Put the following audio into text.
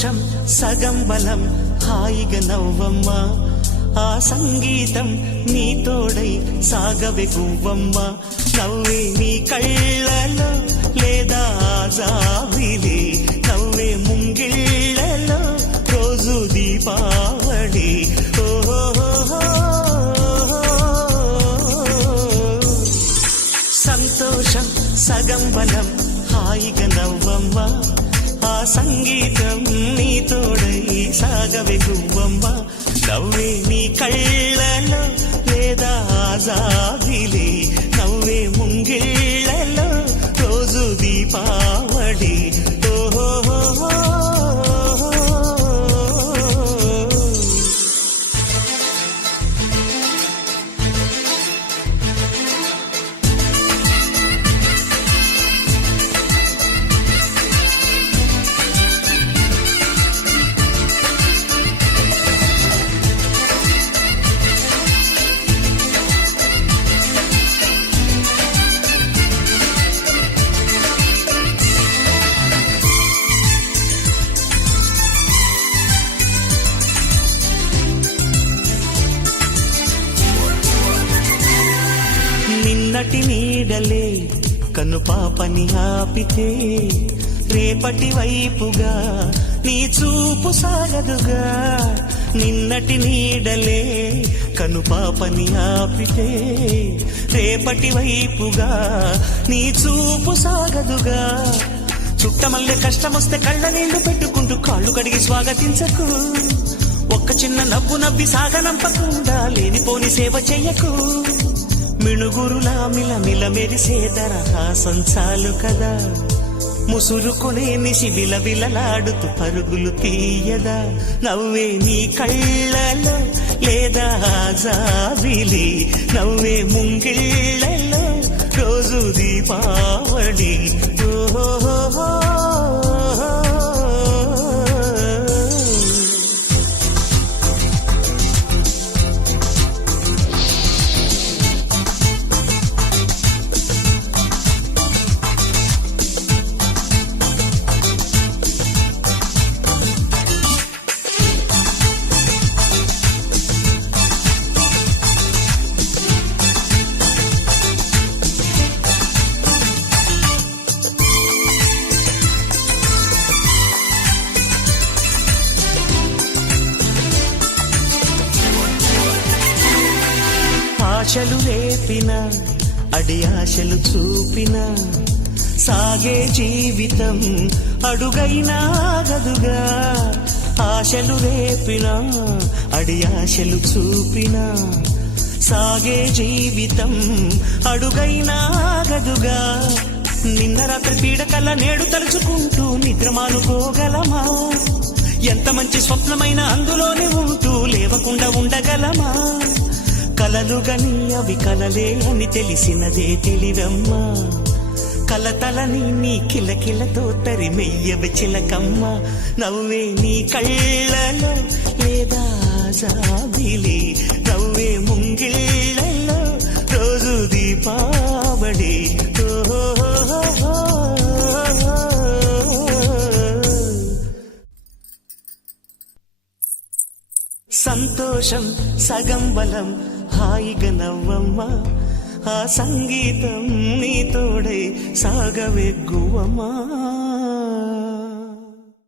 సంతోషం సగం బలం హాయిగా నవ్వమ్మ ఆ సంగీతం నీ తోడై సాగవే గువ్వమ్మ నవ్వే నీ కళ్ళలో లేదా జాబిలి నవ్వే ముంగిళ్ళలో రోజు దీపావళి సంతోషం సగం బలం హాయిగా నవ్వమ్మ ఆ సంగీతం నీ తోడై సాగవే గువ్వమ్మ నవ్వే నీ కళ్ళలో లేదా జాబిలి నవ్వే ముంగిళ్ళలో రోజు దీపావళి నిన్నటి నీడలే కన్ను పాపని ఆపితే రేపటి వైపుగా నీ చూపు సాగదుగా నిన్నటి నీడలే కన్ను పాపని ఆపితే రేపటి వైపుగా నీ చూపు సాగదుగా చుట్టమల్లె కష్టమొస్తే కళ్ళ నీళ్లు పెట్టుకుంటూ కాళ్ళు కడిగి స్వాగతించకు ఒక్క చిన్న నవ్వు నవ్వి సాగనంపకుండా లేనిపోని సేవ చెయ్యకు మిణుగురులా మిలమిల మెరిసే దరహాసం చాలు కదా ముసురుకునే నిశి విలవిలలాడుతూ పరుగులు తీయదా నవ్వే నీ కళ్ళలో లేదా జాబిలి నవ్వే ముంగిళ్ళలో రోజు దీపావళి ఆశలు రేపిన అడి ఆశలు చూపిన సాగే జీవితం అడుగైనా ఆగదుగా ఆశలు రేపిన అడి ఆశలు చూపిన సాగే జీవితం అడుగైనా ఆగదుగా నిన్న రాత్రి పీడకల్లా నేడు తలుచుకుంటూ నిద్రమానుకోగలమా ఎంత మంచి స్వప్నమైన అందులోనే ఉంటూ లేవకుండా ఉండగలమా కలలుగని అవి కలలే అని తెలిసినదే తెలివమ్మా కలతలని నీ కిలకిలతో తరిమెయ్యవి చిలకమ్మ నవ్వే నీ కళ్ళలో లేదా జాబిలి నవ్వే ముంగిళ్ళలో రోజు దీపావళి సంతోషం సగం బలం హాయిగా నవ్వమ్మ ఆ సంగీతం నీ తోడై సాగవే గువ్వమ్మ